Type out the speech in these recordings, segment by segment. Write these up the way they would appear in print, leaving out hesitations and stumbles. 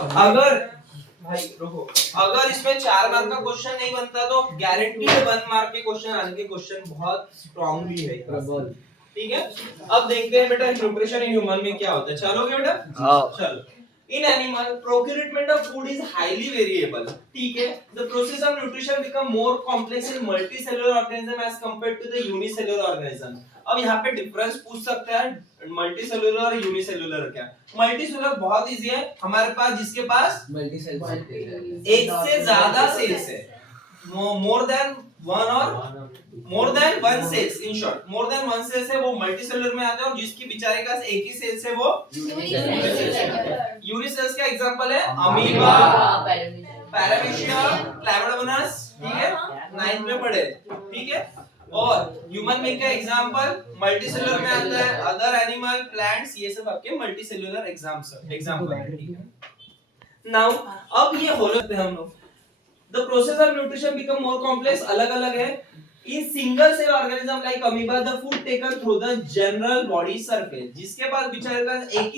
अगर भाई रुको, अगर इसमें 4 मार्क का क्वेश्चन नहीं बनता तो गारंटीड 1 मार्क के क्वेश्चन आने के क्वेश्चन बहुत स्ट्रांगली है। ठीक है, अब देखते हैं बेटा न्यूट्रिशन इन ह्यूमन में क्या होता है। चलोगे बेटा? चलो। In animal, procurement of food is highly variable. ठीक है, the process of nutrition become more complex in multicellular organism as compared to the unicellular organism. अब यहाँ पे डिफरेंस पूछ सकता है मल्टीसेलुलर और यूनिसेलुलर क्या। मल्टीसेलुलर बहुत इजी है, हमारे पास जिसके पास एक से ज्यादा सेल्स है, मोर देन वन और more than one cells, in short more than one cells है वो मल्टीसेलुलर में आता है, और जिसकी बेचारे का एक ही सेल्स है वो यूनिसेल्स का एग्जांपल है अमीबा, पैरामीशिया, क्लैमिडोमोनास। ठीक है, 9th में पढ़े। ठीक है, और ह्यूमन में का एग्जांपल मल्टीसेलुलर में आता है, अदर एनिमल, प्लांट्स, ये सब आपके मल्टीसेलुलर एग्जांपल है। ठीक है, नाउ अब ये हो सकते हैं हम लोग the process of nutrition become more complex, अलग अलग है। in single cell organism like amoeba the food taken through the general body surface, जिसके पास बेचारे का एक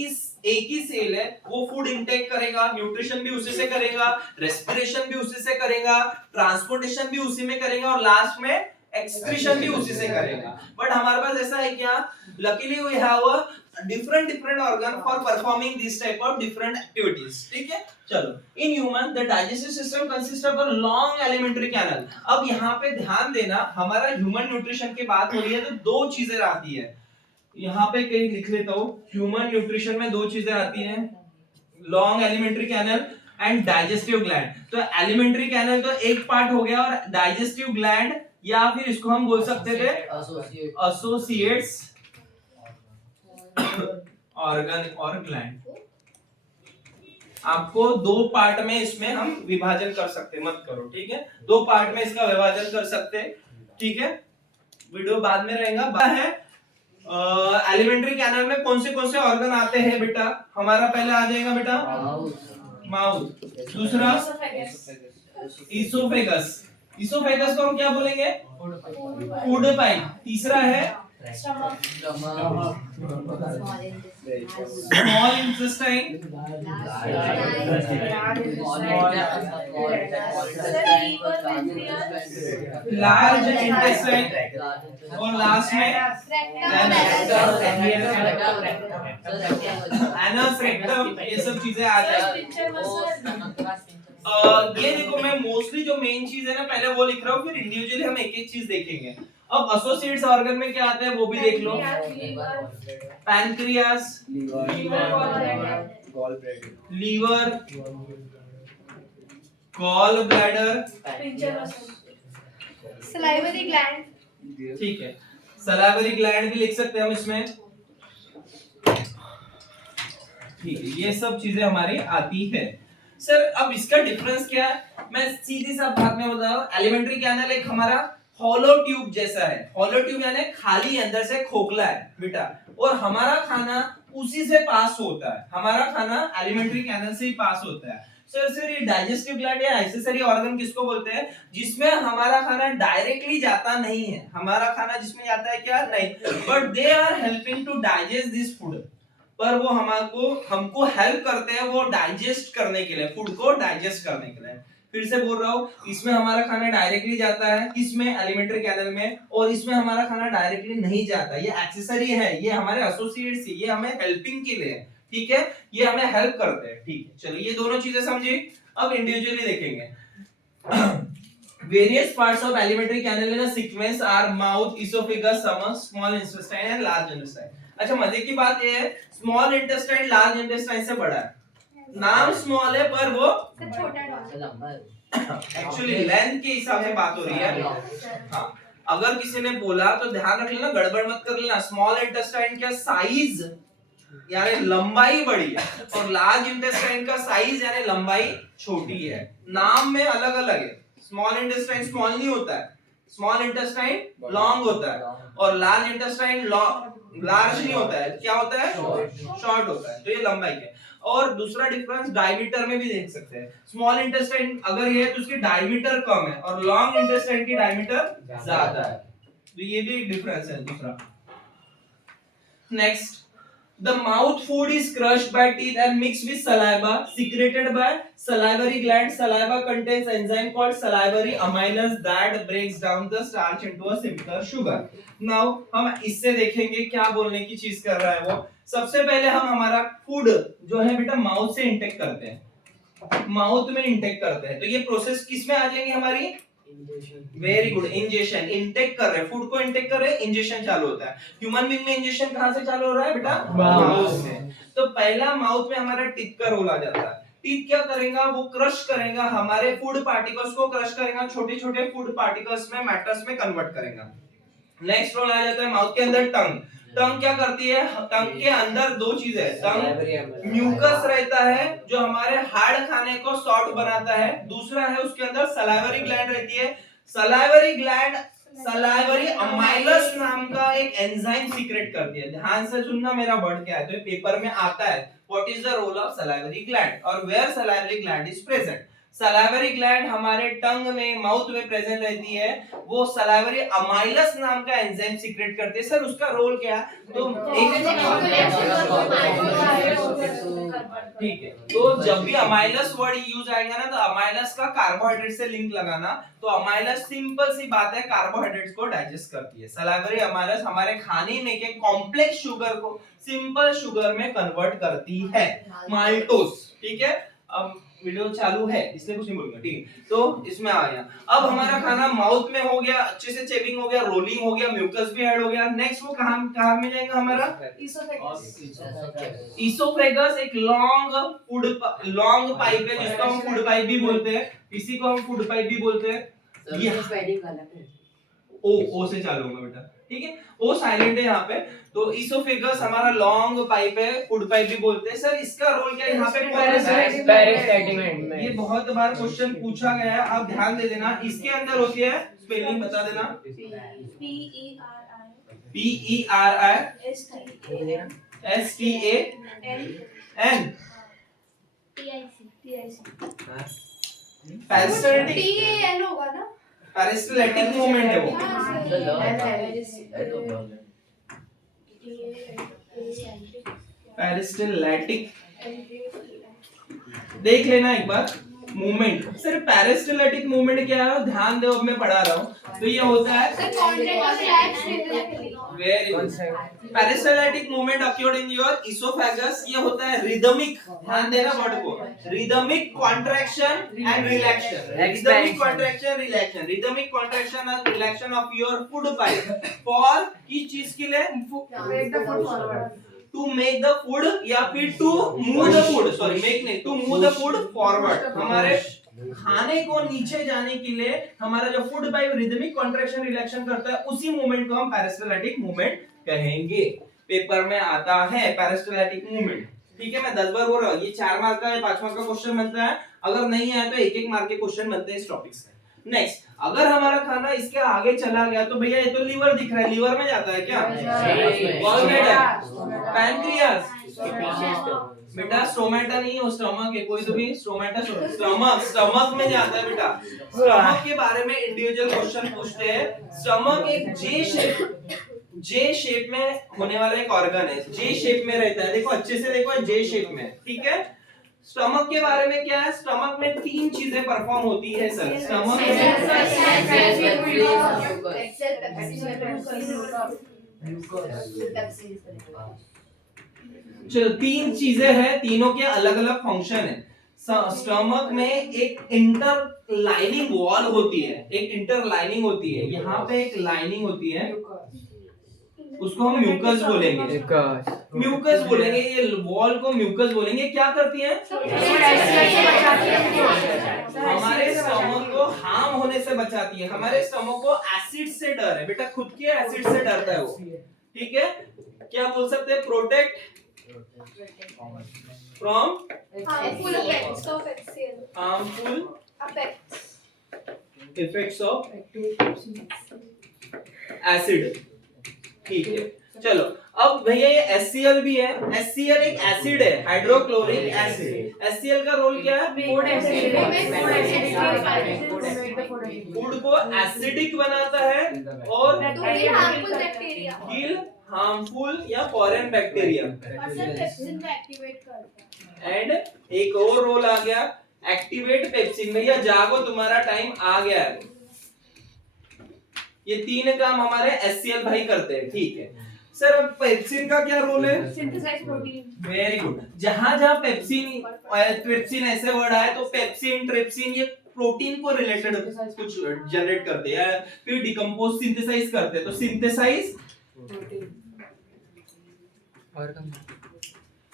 ही सेल है वो फूड इंटेक करेगा, न्यूट्रिशन भी उसी से करेगा, रेस्पिरेशन भी उसी से करेगा, ट्रांसपोर्टेशन भी उसी में करेगा, और लास्ट में एक्सक्रीशन भी उसी से करेगा। बट हमारे पास ऐसा है क्या, luckily we have a different organ for performing this type of different activities। ठीक है, चलो। In human the digestive system consist of a long alimentary canal. अब यहाँ पे ध्यान देना, हमारा ह्यूमन न्यूट्रिशन की बात हो रही है तो दो चीजें आती है, यहाँ पे कहीं लिख लेता हूँ, ह्यूमन न्यूट्रिशन में दो चीजें आती हैं, long alimentary canal and digestive gland. तो एलिमेंट्री कैनल तो एक पार्ट हो गया, और डाइजेस्टिव ग्लैंड या फिर इसको हम बोल सकते थे एसोसिएट्स ऑर्गन और ग्लैंड। आपको दो पार्ट में इसमें हम विभाजन कर सकते, मत करो। ठीक है, दो पार्ट में इसका विभाजन कर सकते। ठीक है, वीडियो बाद में रहेगा। है एलिमेंट्री कैनल में कौन से ऑर्गन आते हैं बेटा, हमारा पहले आ जाएगा बेटा माउथ, दूसरा इसोफेगस, इसोफेगस को हम क्या बोलेंगे, फूड पाइप, तीसरा है स्मॉल इंटेस्टाइन, लार्ज इंटेस्टाइन, और लास्ट में एनस, रेक्टम, ये सब चीजें आ जाएंगी। ये देखो, मैं मोस्टली जो मेन चीज है ना पहले वो लिख रहा हूँ, फिर इंडिविजुअली हम एक एक चीज देखेंगे। अब एसोसिएट्स ऑर्गन में क्या आता है वो भी देख लो, pancreas, liver, gall bladder, salivary gland. ठीक है, सलाइवरी ग्लैंड भी लिख सकते हैं हम इसमें। ठीक है, ये सब चीजें हमारी आती है। सर अब इसका डिफरेंस क्या है, मैं सीधी सा बात में बता रहा हूं। एलिमेंट्री कैनल एक हमारा हॉलो ट्यूब जैसा है, हॉलो ट्यूब यानी खाली, अंदर से खोखला है बेटा, और हमारा खाना उसी से पास होता है, हमारा खाना एलिमेंट्री कैनल से ही पास होता है। सर ये डाइजेस्टिव ग्लैंड या एक्सेसरी ऑर्गन किसको बोलते हैं, जिसमें हमारा खाना डायरेक्टली जाता नहीं है, हमारा खाना जिसमें जाता है क्या नहीं, but they are helping to digest this food, पर वो हमको हेल्प करते हैं वो डाइजेस्ट करने के लिए, फूड को डाइजेस्ट करने के लिए। फिर से बोल रहा हूँ, इसमें हमारा खाना डायरेक्टली जाता है, किसमें, एलिमेंट्री कैनल में, और इसमें हमारा खाना डायरेक्टली नहीं जाता, ये एक्सेसरी है, ये हमारे एसोसिएट्स है, ये हमें हेल्पिंग के लिए। ठीक है, ये हमें हेल्प करते हैं। ठीक है, चलिए ये दोनों चीजें समझी। अब इंडिविजुअली देखेंगे। Various parts of alimentary canal in a sequence are mouth, esophagus, stomach, small intestine and large intestine। अच्छा, मजे की बात ये है, स्मॉल इंटेस्टाइन लार्ज इंटेस्टाइन से बड़ा है, नाम स्मॉल है पर वो छोटा है, एक्चुअली लेंथ के हिसाब से बात हो रही है। हाँ, अगर किसी ने बोला तो ध्यान रख लेना, गड़बड़ मत कर लेना। स्मॉल इंटेस्टाइन का साइज यानी लंबाई बड़ी है, और लार्ज इंटेस्टाइन का साइज यानी लंबाई छोटी है, नाम में अलग अलग है। स्मॉल इंटेस्टाइन स्मॉल नहीं होता है, स्मॉल इंटेस्टाइन लॉन्ग होता है, और लार्ज इंटेस्टाइन लार्ज नहीं होता है, क्या होता है, शॉर्ट होता है। तो ये लंबाई है। और दूसरा डिफरेंस डायमीटर में भी देख सकते हैं, स्मॉल इंटेस्टाइन अगर ये है तो उसकी डायमीटर कम है, और लॉन्ग इंटेस्टाइन की डायमीटर ज्यादा है, तो ये भी डिफरेंस है दूसरा। Next, The mouth food is crushed by teeth and mixed with saliva, secreted by salivary gland. Saliva contains enzyme called salivary amylase that breaks down the starch into a simpler sugar. Now हम इससे देखेंगे क्या बोलने की चीज कर रहा है वो। सबसे पहले हम हमारा फूड जो है बेटा माउथ से इंटेक करते हैं, माउथ में इंटेक करते हैं। तो ये प्रोसेस किस में आ जाएगी हमारी? Very good, injection. इंटेक कर रहे हैं, फूड को इंटेक कर रहे हैं, इंजेक्शन चालू होता है। ह्यूमन बीइंग में इंजेक्शन कहां से चालू हो रहा है बेटा? माउथ से। तो पहला माउथ में हमारा टीथ का रोल आ जाता है। टीथ क्या करेगा? वो क्रश करेगा, हमारे फूड पार्टिकल्स को क्रश करेगा, छोटे-छोटे फूड पार्टिकल्स में, मैटर्स में कन्वर्ट करेगा। नेक्स्ट रोल आ जाता है माउथ के अंदर टंग। टंग क्या करती है? टंग के अंदर दो चीजें है। टंग म्यूकस रहता है जो हमारे हार्ड खाने को सॉफ्ट बनाता है। दूसरा है उसके अंदर सलाइवरी ग्लैंड रहती है। सलाइवरी ग्लैंड सलाइवरी अमाइलस नाम का एक एंजाइम सीक्रेट करती है। ध्यान से सुनना मेरा वर्ड क्या है, तो ये पेपर में आता है। What is the role of salivary gland और where salivary gland is present? Salivary gland हमारे टंग में, माउथ में प्रेजेंट रहती है। वो सलाइवरी अमाइलस नाम का एंजाइम सीक्रेट करती है। सर उसका रोल क्या है? तो ठीक है, तो जब भी अमाइलस वर्ड यूज आएगा ना, तो अमाइलस का कार्बोहाइड्रेट से लिंक लगाना। तो अमाइलस सिंपल सी बात है, कार्बोहाइड्रेट्स को डाइजेस्ट करती है। सलाइवरी अमाइलस हमारे खाने में के कॉम्प्लेक्स शुगर को सिंपल शुगर में कन्वर्ट करती है, माल्टोस। ठीक है, अब वीडियो चालू है इसलिए कुछ नहीं बोलूंगा, ठीक है। तो इसमें आ गया, अब हमारा खाना माउथ में हो गया, अच्छे से चेविंग हो गया, रोलिंग हो गया, म्यूकस भी ऐड हो गया। नेक्स्ट वो कहां में जाएगा हमारा? ईसोफेगस एक लॉन्ग पाइप है जिसको हम फूड पाइप भी बोलते हैं। इसी को हम फूड पाइप भी बोलते हैं। ओ से चालू होगा बेटा, ठीक है। ओ साइलेंट है यहाँ पे। तो ईसोफेगस हमारा लॉन्ग पाइप है, फूड पाइप भी बोलते हैं। सर इसका रोल क्या है यहाँ पे? ये बहुत बार क्वेश्चन पूछा गया है, आप ध्यान दे देना। इसके अंदर होती है, स्पेलिंग बता देना। PERISTAN पेरिस्टैल्टिक होगा ना? पेरिस्टैल्टिक मूवमेंट है वो। पेरिस्टैल्टिक देख लेना एक बार मूवमेंट। सर पेरिस्टैल्टिक मूवमेंट क्या है? ध्यान दो, अब मैं पढ़ा रहा हूँ। तो ये होता है very good, peristaltic movement occurred in your oesophagus. ये होता है रिदमिक, ध्यान देना वर्ड को, rhythmic contraction and relaxation. Rhythmic contraction relaxation, rhythmic contraction and relaxation of your food pipe for किस चीज के लिए? Make the food forward. To make the food या फिर to move the food, sorry make नहीं, to move the food forward. हमारे खाने को नीचे जाने के लिए हमारा जो फूड पाइप रिदमिक कॉन्ट्रैक्शन रिलैक्शन करता है, उसी मूवमेंट को हम पेरिस्टैल्टिक मूवमेंट कहेंगे। पेपर में आता है पेरिस्टैल्टिक मूवमेंट, ठीक है। मैं 10 बार बोल रहा हूँ, ये 4 मार्क का या 5 मार्क का क्वेश्चन बनता है। अगर नहीं आया तो 1-1 मार्क के क्वेश्चन बनते हैं इस टॉपिक से। नेक्स्ट, अगर हमारा खाना इसके आगे चला गया तो भैया ये तो लीवर दिख रहा है, लीवर में जाता है क्या? गॉलब्लैडर, पैनक्रियास, बेटा स्टोमेटा नहीं है, स्टमक है। कोई तो भी स्टोमेटा, स्टमक में जाता है बेटा। स्टमक के बारे में इंडिविजुअल क्वेश्चन पूछते हैं। स्टमक एक जे शेप में होने वाला एक ऑर्गन है, जे शेप में रहता है। देखो अच्छे से देखो, जे शेप में, ठीक है। स्टमक के बारे में क्या है? स्टमक में 3 चीजें परफॉर्म होती है सर। स्टमक चलो 3 चीजें हैं, तीनों के अलग अलग फंक्शन है। स्टमक में एक इंटर लाइनिंग वॉल होती है, एक इंटर लाइनिंग होती है। यहाँ पे एक लाइनिंग होती है, उसको हम म्यूकस बोलेंगे, म्यूकस बोलेंगे। ये वॉल को म्यूकस बोलेंगे। क्या करती है? हमारे स्टमक को हार्म होने से बचाती है। हमारे स्टमक को एसिड से डर है बेटा, खुद के एसिड से डरता है वो, ठीक है। क्या बोल सकते हैं? Protect from harmful effects of acid, ठीक है। चलो अब भैया ये HCl भी है। HCl एक एसिड है, हाइड्रोक्लोरिक एसिड। HCl का रोल क्या है? फूड को एसिडिक बनाता है और किल हार्मफुल या फॉरेन बैक्टीरिया और सर पेप्सिन को एक्टिवेट करता है। एंड एक और रोल आ गया एक्टिवेट पेप्सिन। भैया जागो तुम्हारा टाइम आ गया है। ये तीन काम हमारे HCl भाई करते हैं, ठीक है सर। अब पेप्सिन का क्या रोल है? Synthesize protein. Very good. जहां जहां पेप्सिन ट्रिप्सिन ऐसे वर्ड आए तो पेप्सिन ट्रिप्सिन ये प्रोटीन को रिलेटेड कुछ जनरेट करते हैं, फिर डिकम्पोज सिंथेसाइज करते हैं। तो सिंथेसाइज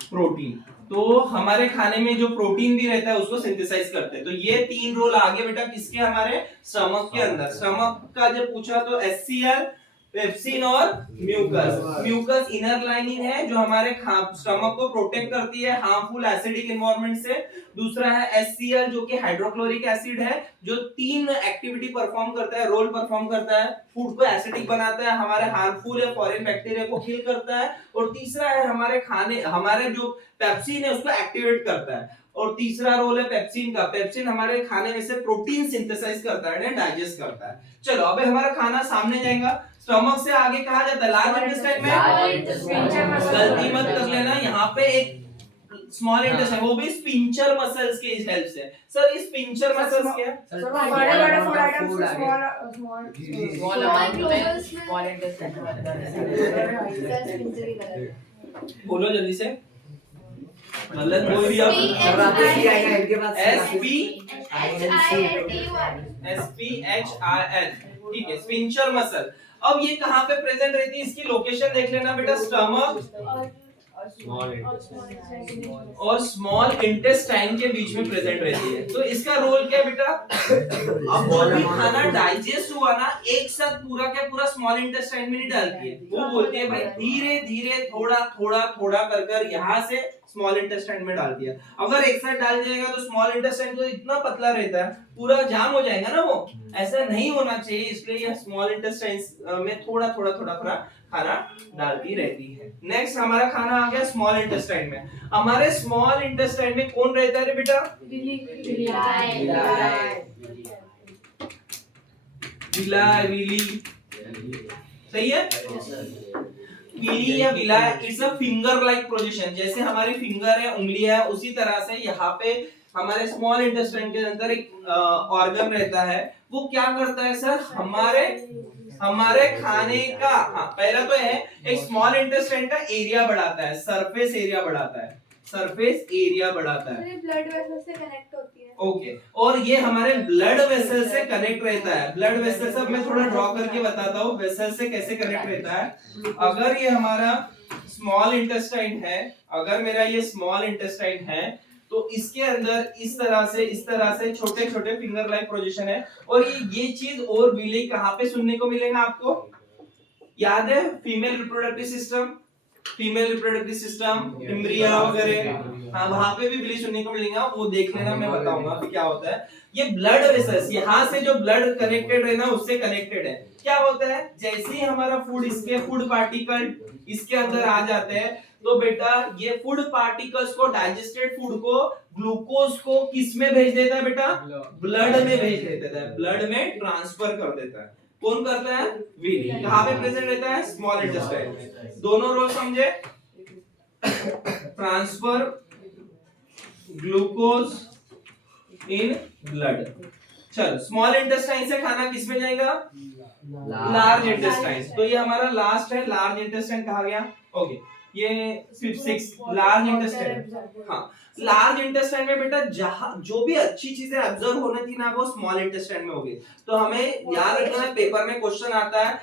प्रोटीन, तो हमारे खाने में जो प्रोटीन भी रहता है उसको सिंथेसाइज करते हैं। तो ये तीन रोल आगे बेटा किसके? हमारे स्टमक के अंदर। स्टमक का जब पूछा तो HCl, पेप्सिन और म्यूकस। म्यूकस इनर लाइनिंग है जो हमारे स्टमक को प्रोटेक्ट करती है हार्मफुल एसिडिक एनवायरनमेंट से। दूसरा है HCl जो कि हाइड्रोक्लोरिक एसिड है, जो तीन एक्टिविटी परफॉर्म करता है, रोल परफॉर्म करता है। फूड को एसिडिक बनाता है, हमारे हार्मफुल या फॉरेन बैक्टीरिया को किल करता है। और तीसरा है हमारे जो पेप्सिन है उसको एक्टिवेट करता है। और तीसरा रोल है पेप्सिन का। पेप्सिन हमारे खाने में से प्रोटीन सिंथेसाइज करता है, डाइजेस्ट करता है। चलो अबे हमारा खाना सामने जाएगा। स्टमक से आगे कहा जाता है लार्ज इंटेस्टाइन में। गलती मत कर लेना, यहाँ पे एक स्मॉल इंटेस्टाइन, वो भी स्पिंचर मसल्स के हेल्प से। सर ये स्पिंचर मसल्स क्या है? So बड़े-बड़े food items को small बोलो जल्दी से। गलत बोल दिया। SPHIN, ठीक है, स्पिंचर मसल। अब ये कहाँ पे प्रेजेंट रहती है? इसकी लोकेशन देख लेना बेटा। स्टमक और स्मॉल इंटेस्टाइन के बीच में प्रेजेंट रहती है। तो इसका रोल क्या बेटा? अब जो भी खाना डाइजेस्ट हुआ ना, एक साथ पूरा क्या पूरा स्मॉल इंटेस्टाइन में नहीं डालती है। वो बोलती है भाई धीरे धीरे थोड़ा थोड़ा थोड़ा कर कर यहाँ से स्मॉल इंटेस्टाइन में डाल दिया। अगर एक साथ डाल जाएगा तो स्मॉल इंटेस्टाइन तो इतना पतला रहता है, पूरा जाम हो जाएगा ना। वो ऐसा नहीं होना चाहिए, इसलिए ये स्मॉल इंटेस्टाइन में थोड़ा थोड़ा थोड़ा थोड़ा खाना डालती रहती है। नेक्स्ट हमारा खाना आ गया स्मॉल इंटेस्टाइन में। हमारे स्मॉल इंटेस्टाइन में कौन रहता है बेटा? विली। सही है। विली या villa, it's a finger like position. जैसे हमारी फिंगर है, उंगली है, उसी तरह से यहाँ पे हमारे स्मॉल इंटेस्टाइन के अंदर एक ऑर्गन रहता है। वो क्या करता है सर? हमारे खाने का, हाँ पहला तो है एक स्मॉल इंटेस्टाइन का एरिया बढ़ाता है, सरफेस एरिया बढ़ाता है, सरफेस एरिया बढ़ाता है। ब्लड वेसल से कनेक्ट होती है। ओके, और ये हमारे ब्लड वेसल से कनेक्ट रहता है। ब्लड वेसल से मैं थोड़ा ड्रॉ करके बताता हूँ वेसल से कैसे कनेक्ट रहता है। अगर ये हमारा स्मॉल इंटेस्टाइन है, अगर मेरा ये स्मॉल इंटेस्टाइन है तो इसके अंदर इस तरह से छोटे छोटे फिंगर लाइक पोजीशन है। और ये चीज और विली कहाँ पे सुनने को मिलेगा आपको? याद है फीमेल रिप्रोडक्टिव सिस्टम, एम्ब्रिया वगैरह, हाँ वहां पे भी विली सुनने को मिलेगा। वो देख लेना, मैं बताऊंगा कि क्या होता है। ये ब्लड वेसल्स, यहाँ से जो ब्लड कनेक्टेड है ना उससे कनेक्टेड है। क्या होता है? जैसे ही हमारा फूड, इसके फूड पार्टिकल इसके अंदर आ जाते हैं तो बेटा ये फूड पार्टिकल्स को, डाइजेस्टेड फूड को, ग्लूकोज को किस में भेज देता है बेटा? ब्लड में भेज देता है, ब्लड में ट्रांसफर कर देता है। कौन करता है? विली। कहाँ पे प्रेजेंट रहता है? स्मॉल इंटेस्टाइन में। दोनों रोल समझे? Transfer glucose in blood. चलो स्मॉल इंटेस्टाइन से खाना किस में जाएगा? Large intestine. तो ये हमारा लास्ट है, लार्ज इंटेस्टाइन कहा गया। ओके, ये 6 लार्ज इंटेस्टाइन। हाँ, लार्ज इंटेस्टाइन में बेटा जहां जो भी अच्छी चीजें ऑब्जर्व होने थी ना वो स्मॉल इंटेस्टाइन में होगी। तो हमें याद रखना है, पेपर में क्वेश्चन आता है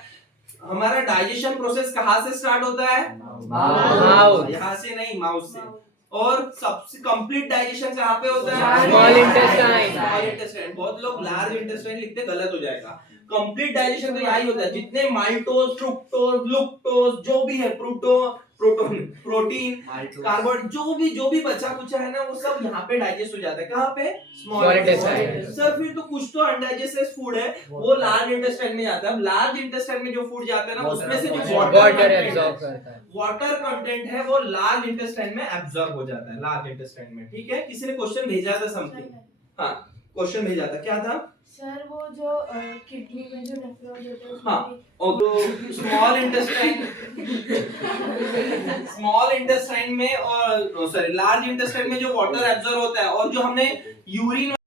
हमारा डाइजेशन प्रोसेस कहाँ से स्टार्ट होता है? माउथ। यहाँ से नहीं, माउथ से। और सबसे कंप्लीट डाइजेशन कहाँ पे होता है? Small intestine. इंटेस्टाइन। बहुत लोग लार्ज इंटेस्टाइन लिखते, गलत हो जाएगा। कंप्लीट डाइजेशन तो यही होता है, जितने माल्टोज, फ्रुक्टोज, ग्लूकोज जो भी है, प्रोटीन, कार्बन, जो भी बचा कुचा है ना वो सब यहाँ पे डाइजेस्ट हो जाता है। कहाँ पे? Small intestine. सर फिर तो कुछ तो अनडाइजेस्टेड फूड है वो लार्ज इंटेस्टाइन में जाता है। लार्ज इंटेस्टाइन में जो फूड जाता है ना उसमें से जो वाटर कंटेंट है वो लार्ज इंटेस्टाइन में एब्जॉर्ब हो जाता है, लार्ज इंटेस्टाइन में। ठीक है, किसी ने क्वेश्चन भेजा था समथिंग। हाँ, क्वेश्चन भेजा था, क्या था? सर वो जो किडनी में जो नेफ्रॉन होते हैं हाँ, और तो स्मॉल इंटेस्टाइन में और सॉरी लार्ज इंटेस्टाइन में जो वाटर एब्जॉर्ब होता है और जो हमने यूरिन